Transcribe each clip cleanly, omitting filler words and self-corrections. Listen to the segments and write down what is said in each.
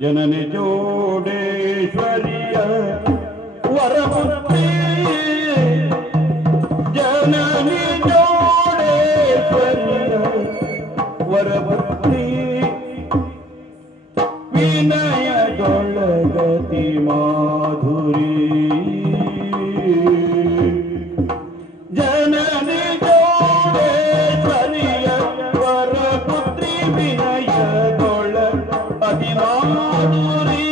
ಜನನಿ ಜೋಡೇಶ್ವರಿಯ ವರಪುತ್ರಿ ಜನನಿ ಜೋಡೇಶ್ವರಿಯ ವರಪುತ್ರಿ ವಿನಯದೊಳಗತಿ ಮಾಧುರಿ ಜನನಿ ಜೋಡೇಶ್ವರಿಯ ವರಪುತ್ರಿ ವಿನಯದೊಳ ಅತಿ ಮಾಧುರಿ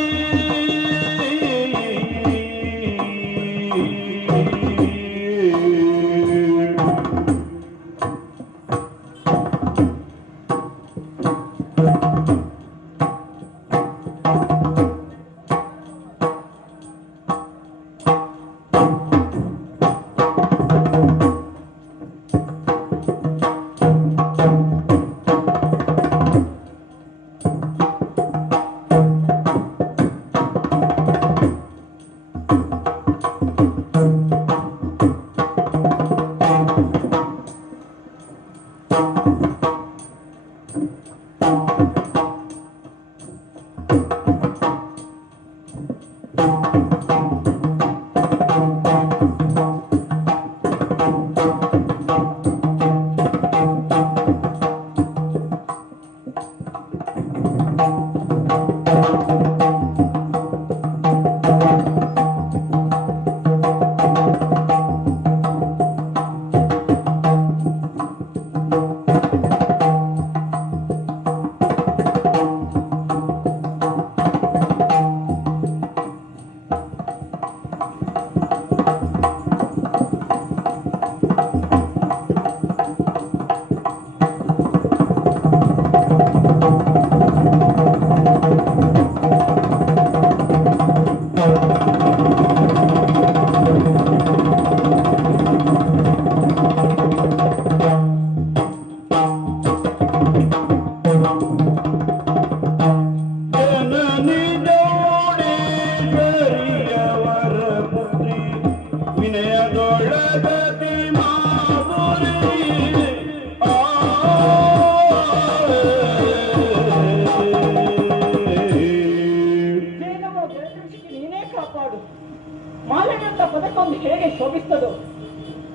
ಪದಕ್ಕೊಂದು ಹೇಗೆ ಶೋಭಿಸ್ತದೋ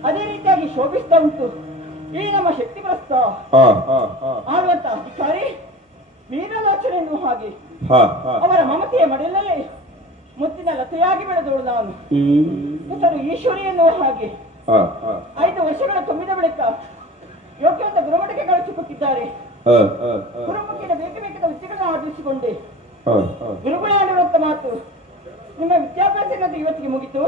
ಅದೇ ರೀತಿಯಾಗಿ ಶೋಭಿಸ್ತಾ ಉಂಟು ಈ ನಮ್ಮ ಶಕ್ತಿ ಪ್ರಸ್ತ ಆಡುವಂತ ಅಧಿಕಾರಿ ವೀರಲೋಚನೆ ಎನ್ನುವ ಹಾಗೆ ಅವರ ಮಮತೆಯ ಮಡಿಲಲ್ಲಿ ಮುತ್ತಿನ ಲತೆಯಾಗಿ ಬೆಳೆದವಳು ನಾನು ಹೆಸರು ಈಶ್ವರಿ ಎನ್ನುವ ಹಾಗೆ 5 ವರ್ಷಗಳ ತುಂಬಿದ ಬಳಿಕ ಯೋಗ್ಯವಂತ ಗುರುಮಠಕ್ಕೆ ಕಳಿಸಿಕೊಟ್ಟಿದ್ದಾರೆ. ಗುರುಮುಖಿನ ಬೇಕಾದ ವಿದ್ಯೆಗಳನ್ನು ಆಧರಿಸಿಕೊಂಡೆ ಗುರುಗಳೇ ಆಡಿರುವಂತ ಮಾತು, ನಿಮ್ಮ ವಿದ್ಯಾಭ್ಯಾಸ ಏನಾದ್ರು ಇವತ್ತಿಗೆ ಮುಗಿತು,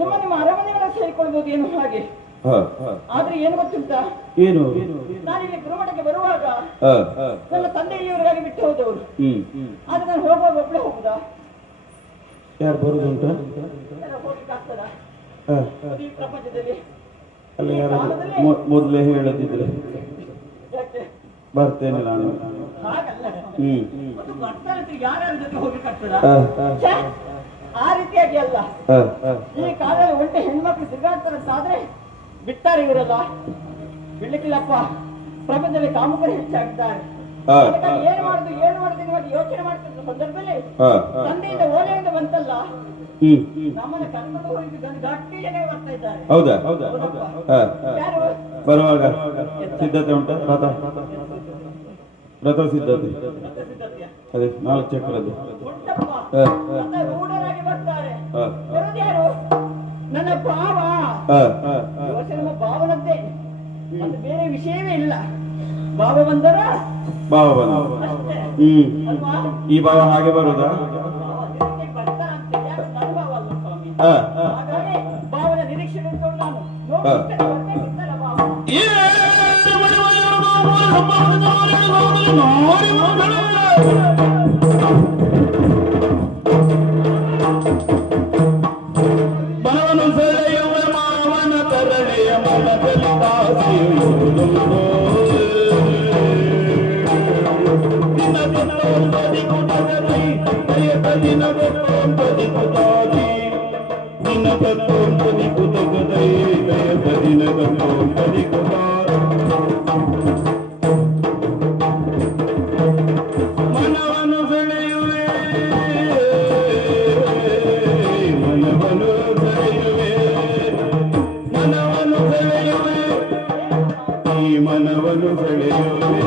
ನಿಮ್ಮ ಅರಮನೆಗಳನ್ನು ಸೇರಿಕೊಳ್ಬಹುದು ಏನು ಹಾಗೆ. ಆದ್ರೆ ಏನು ಗೊತ್ತುಂಟ, ನಾನಿಲ್ಲಿ ಗುರುಮಠಕ್ಕೆ ಬರುವಾಗ ನನ್ನ ತಂದೆ ಇಲ್ಲಿಯವರೆಗಾಗಿ ಬಿಟ್ಟು ಹೋದವರು. ಆದ್ರೆ ನಾನು ಹೋಗುವಾಗ ಒಬ್ಬಳೆ ಹೋಗುದಾ? ಯಾರು ಬರುದುಂಟ ಹೋಗ್ಲಿಕ್ಕಾಗ್ತದ ಈ ಪ್ರಪಂಚದಲ್ಲಿ? ಮೊದಲೇ ಹೇಳದಿದ್ರೆ ಬರ್ತೇನೆ ನಾನು. ಹಾಗಲ್ಲ, ಒಂದು ಬರ್ತಾನೆ ಯಾರ್ಯಾರ ಜೊತೆ ಹೋಗ್ಲಿಕ್ಕಾಗ್ತದ? ಆ ರೀತಿಯಾಗಿ ಅಲ್ಲ. ಈ ಕಾಲದಲ್ಲಿ ಒಂಟೆ ಹೆಣ್ಮಕ್ಳು ತಿರುಗಾಡ್ತಾರಂತಾದ್ರೆ ಬಿಟ್ಟಾರೆ ಇವರೆಲ್ಲ. ಬಿಡ್ಲಿಕ್ಕಿಲ್ಲಪ್ಪ, ಪ್ರಪಂಚದಲ್ಲಿ ಕಾಮಕರು ಹೆಚ್ಚಾಗಿದ್ದಾರೆ. ಏನು ಮಾಡುದು ಏನು ಮಾಡುದು ಎನ್ನುವಾಗ ಯೋಚನೆ ಮಾಡ್ತಿದ್ದ ಸಂದರ್ಭದಲ್ಲಿ ತಂದೆಯಿಂದ ಓಲೆಯಿಂದ ಬಂತಲ್ಲ, ನಮ್ಮನ್ನ ಕರ್ಕೊಂಡು ಹೋಗಿ ಗಟ್ಟಿ ಜನ ಬರ್ತಾ ಇದ್ದಾರೆ. ಹೌದಾ? ಯಾರು ಬರುವಾಗ ಸಿದ್ಧತೆ ಉಂಟಾ? ರಥ ಸಿದ್ಧತೆ ಅದೇ 4 ಚಕ್ರದ್ದು ರೂಢರಾಗಿ ಬರ್ತಾರೆ. ಬರೋದ್ಯಾರು? ನನ್ನ ಭಾವ. ನಮ್ಮ ಭಾವನದ್ದೇ, ಅದು ಬೇರೆ ವಿಷಯವೇ ಇಲ್ಲ. ಭಾವ ಬಂದರ ಭಾವ ಬಂದ. ಈ ಭಾವ ಹಾಗೆ ಬರುದಾ? ಬರ್ತಾರಂತೆ. ಯಾಕೆ ನನ್ನ ಭಾವ ಅಲ್ಲ ಸ್ವಾಮಿ. ಹಾಗಾಗಿ ಭಾವನ ನಿರೀಕ್ಷೆ ಇಟ್ಕೊಂಡು ನಾನು ಗೊತ್ತಲ್ಲ ಭಾವ. ಬನವನು ಸೆಳೆಯುವ ಮಾವನ ತರಳೆಯ ಮನದಲ್ಲಿ ಆಸೆಯುವುದುಂಟೋ? ದಿನದೊಂಬದಿ ಕುಟಗದಿ ದಿನದೊಂಬದಿ ಕುಟಾಗಿ ದಿನದೊಂಬದಿ ಕುಟಗದೈ ದಿನದೊಂಬದಿ ಕುಟಾಗಿ ಮನವನ್ನು ಸೆಳೆಯುವೆ ಮನವನ್ನು ಸೆಳೆಯುವೆ ಮನವನ್ನು ಸೆಳೆಯುವೆ ಈ ಮನವನ್ನು ಸೆಳೆಯುವೆ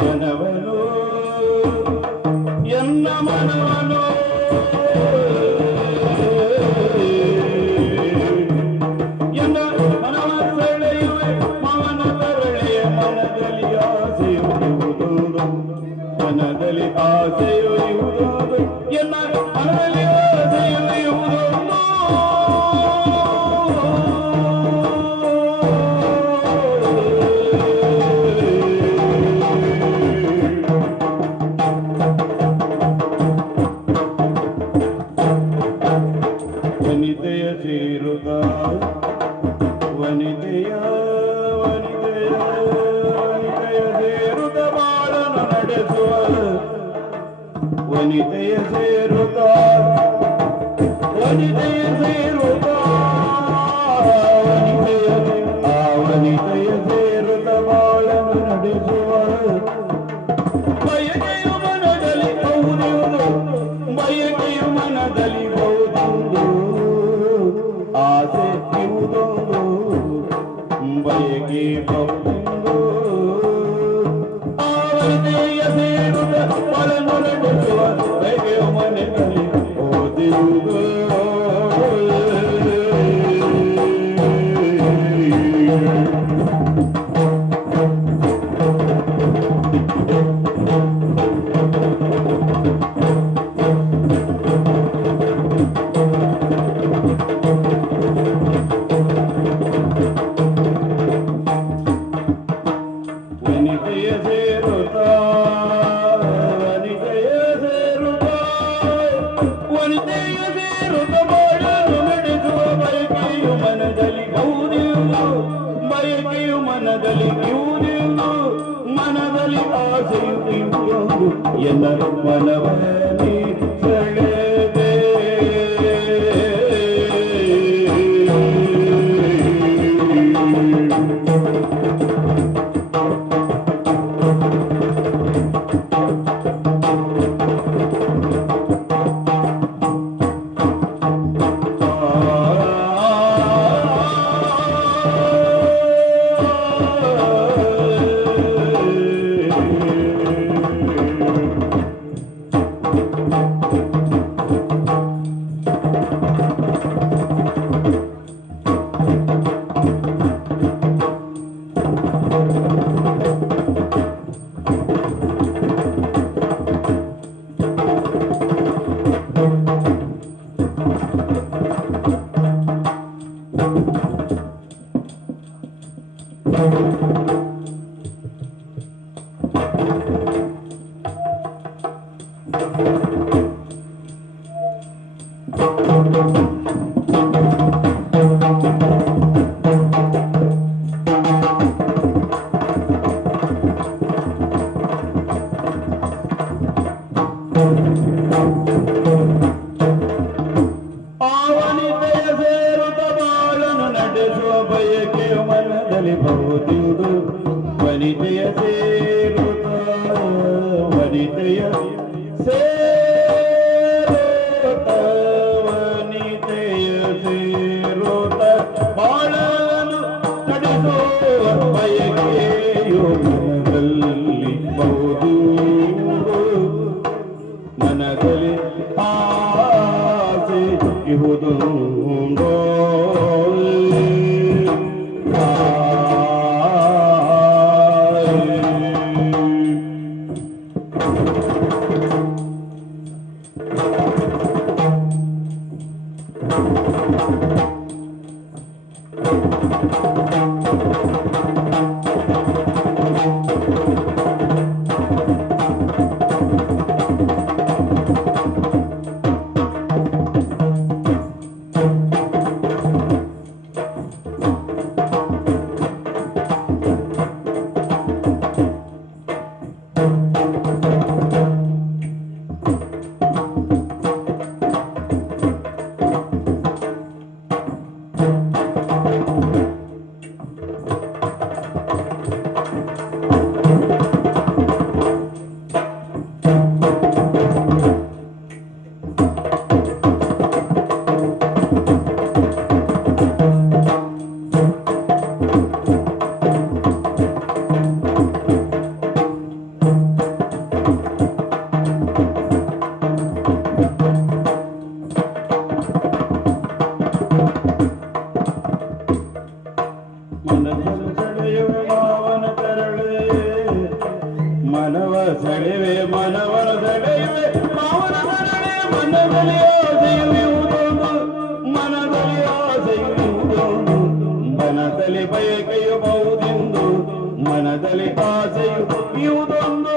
ಮನವನು ಎನ್ನ ಮನವನು ಎನ್ನ ಮನವ ಸೆಳೆಯುವೆ ಮವನ ತರಳೆಯ ಮನದಲ್ಲಿ ಆಸೆಯುವುದು ಮನದಲ್ಲಿ ಆಸೆಯುವುದು ಎನ್ನ ಮನದಲ್ಲಿ ಆಸೆಯುವುದು ವನಿತೆಯ ಸೇರುತ್ತ ವನಿತೆಯ ವನಿತೆಯ ವನಿತೆಯ ಸೇರುತ್ತ ಬಾಳನ್ನು ನಡೆಸುವ ವನಿತೆಯ ಸೇರುತ್ತ ವನಿತೆಯ ಸೇರುತ್ತ ವನಿತೆಯ ಆ ವನಿತೆಯ ಸೇರುತ್ತ ಬಾಳನ್ನು ನಡೆಸುವ ಬಯಕೆಯು ಮನದಲ್ಲಿ ಹೌದುವುದು ಬಯಕೆಯು ಮನದಲ್ಲಿ ಹೌದುವುದು ಆಸೆ ಇರುವುದೊಂದು ಬಯಕೆ ಹೌದುವುದು ಆ ವನಿತೆಯ ಸೇರುತ್ತ ಬಾಳನ್ನು ನಡೆಸುವ ಬಯಕೆಯು ಮನದಲ್ಲಿ ಓದಿರುವುದು ವನಿತೆಯ ಸೇರುತ್ತ ವನಿತೆಯ ಸೇರುತ್ತ ವನಿತೆಯ ಸೇರುತ್ತ ಬಾಳನ್ನು ನಡೆಸುವ ಬಯಕೆಯು ಮನದಲ್ಲಿ ಹೌದಿರುವುದು ಬಯಕೆಯು ಮನದಲ್ಲಿ ಇರುವುದಿರುವುದು ಮನದಲ್ಲಿ ಆಸೆಯು ಇರುವುದು ಎನ್ನ ಮನವನ್ನೇ ಸೆಳೆದೆ ಆವನಿತೆಯ ಸೇರುತ್ತ ಬಾಳನ್ನು ನಡೆಸುವ ಬಯ ವನಿತೆಯ ಸೇರೋತ ವನಿತೆಯ ಸೇರೋತ ಬಾಳನು ನಡೆಸುವ ಬಯಕೆಯು ಮನದಲ್ಲಿ ಬಹುದು ನನಗಲಿ ಆಸೆ ಇಹುದುಂಡೋ ಮನವ ಸೆಳೆವೆ ಮನವನ ಸೆಳೆಯುವೆ ಮಾವನ ಸೆಳೆವೆ ಮನದಲ್ಲಿ ಆಸೆಯುವುದೊಂದು ಮನದಲ್ಲಿ ಆಸೆಯುವುದೊಂದು ಮನದಲ್ಲಿ ಬಯಕೆಯಬಹುದೆಂದು ಮನದಲ್ಲಿ ಆಸೆಯು ಇವುದೊಂದು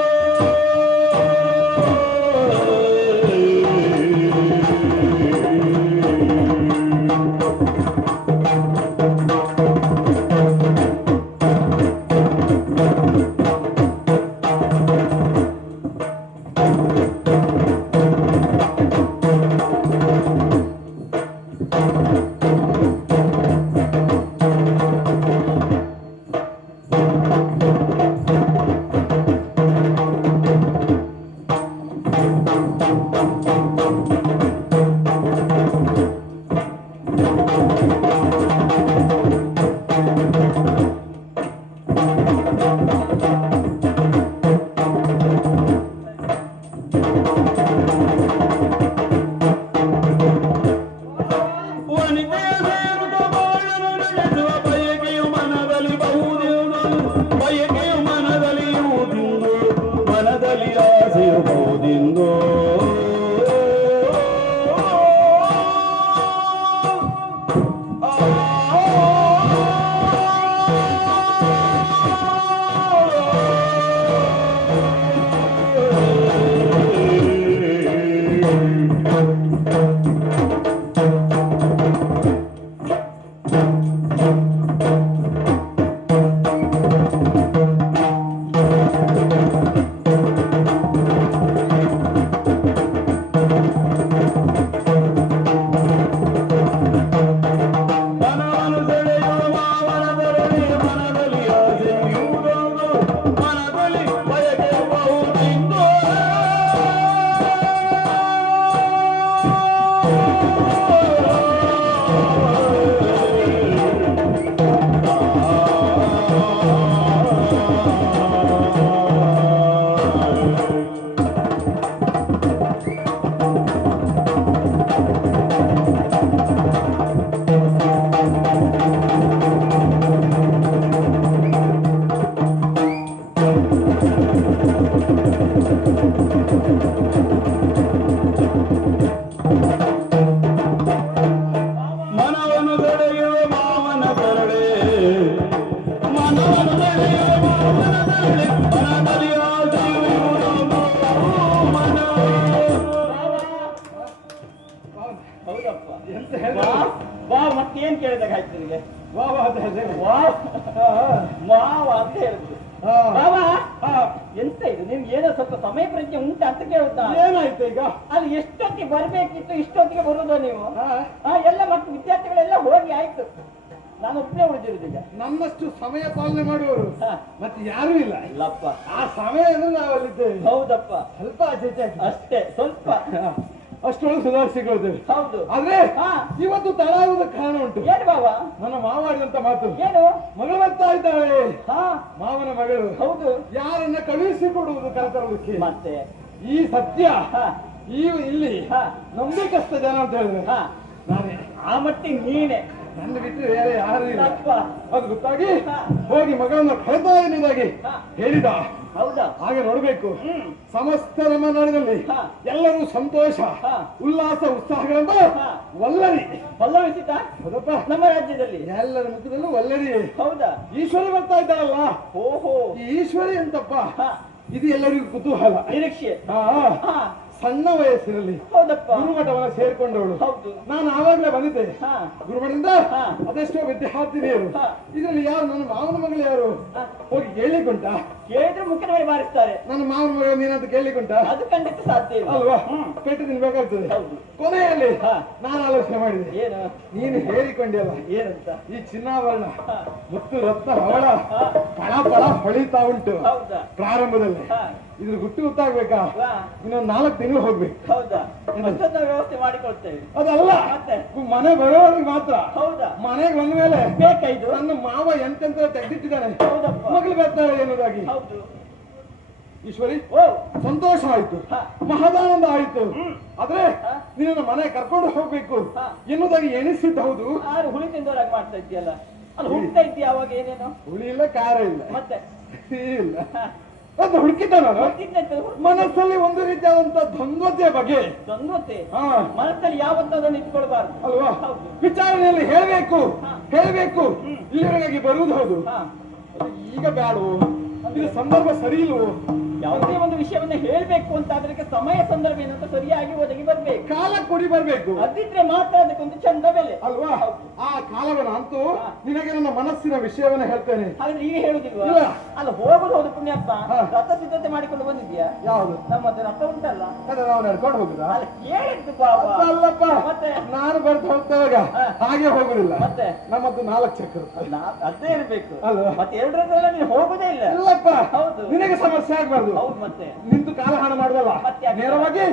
ಮತ್ತೇನ್ ಕೇಳಿದಾಗ ಆಯ್ತು ನಿನಗೆ ಮಾವ ಅಂತ ಹೇಳಿದ್ರು ಬಾಬಾ ಎಂತ ಇದು ನಿಮ್ಗೆ ಏನೋ ಸ್ವಲ್ಪ ಸಮಯ ಪ್ರಜ್ಞೆ ಉಂಟು ಅಂತ ಕೇಳುತ್ತಾ ಏನಾಯ್ತು ಈಗ ಅಲ್ಲಿ ಎಷ್ಟೊತ್ತಿಗೆ ಬರ್ಬೇಕಿತ್ತು ಇಷ್ಟೊತ್ತಿಗೆ ಬರುದು ನೀವು ಎಲ್ಲ ಮಕ್ಕಳು ವಿದ್ಯಾರ್ಥಿಗಳೆಲ್ಲ ಹೋಗಿ ಆಯ್ತು ನಾನು ಒಬ್ಬನೇ ಉಳಿದಿರುವುದಿಲ್ಲ. ನನ್ನಷ್ಟು ಸಮಯ ಪಾಲನೆ ಮಾಡುವವರು ಮತ್ತೆ ಯಾರು ಇಲ್ಲ. ಇಲ್ಲಪ್ಪ, ಆ ಸಮಯ ಅಂದ್ರೆ ನಾವಲ್ಲಿದ್ದೇವೆ. ಹೌದಪ್ಪ, ಸ್ವಲ್ಪ ಆಚೆ ಅಷ್ಟೇ, ಸ್ವಲ್ಪ ಅಷ್ಟೊಳಗೆ ಸುಧಾರಿಸಿಕೊಳ್ಳುತ್ತೇವೆ. ಹೌದು. ಆದ್ರೆ ಇವತ್ತು ತಡ ಆಗುವುದಕ್ಕೆ ಕಾರಣ ಉಂಟು. ಏನು ಬಾವ? ನನ್ನ ಮಾವ ಆಡಿದಂತ ಮಾತು. ಏನು? ಮಗಳು ಬರ್ತಾ ಇದ್ದಾಳೆ. ಮಾವನ ಮಗಳು. ಹೌದು. ಯಾರನ್ನ ಕಳುಹಿಸಿಕೊಡುವುದು ಕರೆತರುವುದಕ್ಕೆ. ಮತ್ತೆ ಈ ಸತ್ಯ ಇಲ್ಲಿ ನಂಬಿಕಸ್ತ ಜನ ಅಂತ ಹೇಳಿದ್ರೆ ನಾನೇ. ಆ ಮಟ್ಟಿಗೆ ನೀನೆ, ನನ್ನ ಬಿಟ್ಟರೆ ಬೇರೆ ಯಾರು ಇಲ್ಲ. ಅದು ಗೊತ್ತಾಗಿ ಹೋಗಿ ಮಗಳನ್ನ ಕರೆತಾ ಎನ್ನುವುದಾಗಿ ಹೇಳಿದ. ಹೌದಾ? ಹಾಗೆ ನೋಡ್ಬೇಕು. ಸಮಸ್ತ ನಮ್ಮ ನಾಡಿನಲ್ಲಿ ಎಲ್ಲರೂ ಸಂತೋಷ, ಉಲ್ಲಾಸ, ಉತ್ಸಾಹಗಳೆಂಬ ವಲ್ಲರಿ ಪಲ್ಲವಿಸಿತ. ಹೌದಪ್ಪ, ನಮ್ಮ ರಾಜ್ಯದಲ್ಲಿ ಎಲ್ಲರ ಮುಖದಲ್ಲೂ ವಲ್ಲರಿ. ಹೌದಾ? ಈಶ್ವರಿ ಬರ್ತಾ ಇದ್ದಾಳಲ್ಲ. ಓಹೋ, ಈ ಈಶ್ವರಿ ಅಂತಪ್ಪ, ಇದು ಎಲ್ಲರಿಗೂ ಕುತೂಹಲ, ನಿರೀಕ್ಷೆ. ಸಣ್ಣ ವಯಸ್ಸಿನಲ್ಲಿ ಹೌದಪ್ಪ, ಗುರುಮಠವನ್ನ ಸೇರ್ಕೊಂಡವಳು. ಹೌದು. ನಾನು ಆವಾಗಲೇ ಬಂದಿದ್ದೆ ಗುರುಮಠದಿಂದ. ಅದೆಷ್ಟೋ ವಿದ್ಯಾರ್ಥಿನಿಯರು. ಇದರಲ್ಲಿ ಯಾರು ನನ್ನ ಮಾವನ ಮಗಳು ಯಾರು ಹೋಗಿ ಕೇಳಿಕೊಂಡ? ಕೇಳಿದ್ರೆ ಮುಖದ ಮೇಲೆ ಬಾರಿಸ್ತಾರೆ. ನನ್ನ ಮಾವನ ಮಗಳು ನೀನಂತ ಕೇಳಿಕೊಂಡ? ಅದು ಖಂಡಿತ ಸಾಧ್ಯ ಇಲ್ಲ ಅಲ್ವಾ? ಪೆಟ್ಟು ತಿನ್ಬೇಕಾಗ್ತದೆ. ಕೊನೆಯಲ್ಲಿ ನಾನು ಆಲೋಚನೆ ಮಾಡಿದೆ, ಏನು ನೀನು ಹೇಳಿಕೊಂಡಿಯಲ್ಲ ಏನಂತ? ಈ ಚಿನ್ನಾಭರಣ ಮತ್ತು ರತ್ನ ಹವಳ ಪಳ ಪಳ ಹೊಳಿತಾ ಉಂಟು. ಹೌದಾ? ಪ್ರಾರಂಭದಲ್ಲಿ ಇದ್ರ ಗುಟ್ಟು ಗೊತ್ತಾಗ್ಬೇಕಾ? ಇನ್ನೊಂದು 4 ತಿಂಗಳು ಹೋಗ್ಬೇಕು. ಹೌದಾ? ಮತ್ತೊಂದು ವ್ಯವಸ್ಥೆ ಮಾಡಿಕೊಳ್ತೇವೆ. ಅದಲ್ಲ, ಮತ್ತೆ ಮನೆ ಬರೋರಿಗೆ ಮಾತ್ರ. ಹೌದಾ? ಮನೆಗೆ ಬಂದ ಮೇಲೆ ಬೇಕಾಯ್ತು. ನನ್ನ ಮಾವ ಎಂತೆಂತ ತೆಗೆದಿಟ್ಟಿದ್ದಾನೆ. ಹೌದಪ್ಪ, ಮಗಳು ಬರ್ತಾಳೆ ಎನ್ನುವುದಾಗಿ. ಹೌದು. ಈಶ್ವರಿ, ಓ, ಸಂತೋಷ ಆಯ್ತು, ಮಹದಾನಂದ ಆಯ್ತು. ಆದ್ರೆ ನಿನ್ನ ಮನೆ ಕರ್ಕೊಂಡು ಹೋಗ್ಬೇಕು ಎನ್ನುವುದಾಗಿ ಎಣಿಸಿದ್ದ. ಹೌದು, ಆರು ಹುಳಿ ತಿಂದವರಾಗಿ ಮಾಡ್ತಾ ಇದ್ದೀಯಲ್ಲ, ಅಲ್ಲಿ ಹುಡುಕ್ತಾ ಇದ್ದೀಯ ಅವಾಗ ಏನೇನು? ಹುಳಿ ಇಲ್ಲ, ಖಾರ ಇಲ್ಲ, ಮತ್ತೆ ಇಲ್ಲ. ಅದು ಹುಡುಕಿದ್ದ ನಾನು. ಮನಸ್ಸಲ್ಲಿ ಒಂದು ರೀತಿಯಾದಂತ ದ್ವಂದ್ವತೆಯ ಬಗ್ಗೆ. ದ್ವಂದ್ವತೆ ಮನಸ್ಸಲ್ಲಿ ಯಾವತ್ತದನ್ನು ಇಟ್ಕೊಳ್ಬಾರ್ದು ಅಲ್ವಾ? ವಿಚಾರಣೆಯಲ್ಲಿ ಹೇಳ್ಬೇಕು ಹೇಳ್ಬೇಕು ಇಲ್ಲಿವರೆಗಾಗಿ ಬರುವುದು. ಹೌದು, ಈಗ ಬ್ಯಾಡು, ಇದು ಸಂದರ್ಭ ಸರಿ ಇಲ್ವೋ? ಯಾವುದೇ ಒಂದು ವಿಷಯವನ್ನ ಹೇಳ್ಬೇಕು ಅಂತ ಅದಕ್ಕೆ ಸಮಯ ಸಂದರ್ಭ ಏನಂತ ಸರಿಯಾಗಿ ಒದಗಿ ಬರ್ಬೇಕು. ಕಾಲ ಕೊಡಿ ಬರ್ಬೇಕು. ಅದಿದ್ರೆ ಮಾತ್ರ ಅದಕ್ಕೊಂದು ಚಂದ ಬೆಲೆ ಅಲ್ವಾ? ಆ ಕಾಲವನ್ನ ಅಂತೂ ನಿನಗೆ ನನ್ನ ಮನಸ್ಸಿನ ವಿಷಯವನ್ನ ಹೇಳ್ತೇನೆ. ಹಾಗಾದ್ರೆ ಈಗ ಹೇಳುದಿಲ್ವಾ? ಇಲ್ಲ. ಅಲ್ಲ, ಹೋಗುದು ಹೌದು ಪುಣ್ಯಪ್ಪ. ರಥ ಸಿದ್ಧತೆ ಮಾಡಿಕೊಂಡು ಬಂದಿದ್ಯಾ? ಯಾವುದು? ನಮ್ಮದು ರಥ ಉಂಟಲ್ಲ, ನಾವು ನಡ್ಕೊಂಡು ಹೋಗುದಾ? ಅಲ್ಲ, ಕೇಳಿದ್ದು ಬಾಬಾ. ಅಲ್ಲಪ್ಪ, ಮತ್ತೆ ನಾನು ಬರ್ದು ಹೋಗ್ತಾವಾಗ ಹಾಗೆ ಹೋಗುದಿಲ್ಲ. ಮತ್ತೆ ನಮ್ಮದು 4 ಚಕ್ರ. ಅದೇ ಇರ್ಬೇಕು ಅಲ್ವಾ? ಮತ್ತೆ 2 ನೀನು ಹೋಗುದೇ ಇಲ್ಲ. ಇಲ್ಲಪ್ಪ, ಹೌದು. ನಿನಗೆ ಸಮಸ್ಯೆ ಆಗ್ಬಾರ್ದು. ಹೌದು. ಮತ್ತೆ ನಿಂತು ಕಾಲ ಹಣ ಮಾಡುದಲ್ಲ, ಮತ್ತೆ ನೇರವಾಗಿ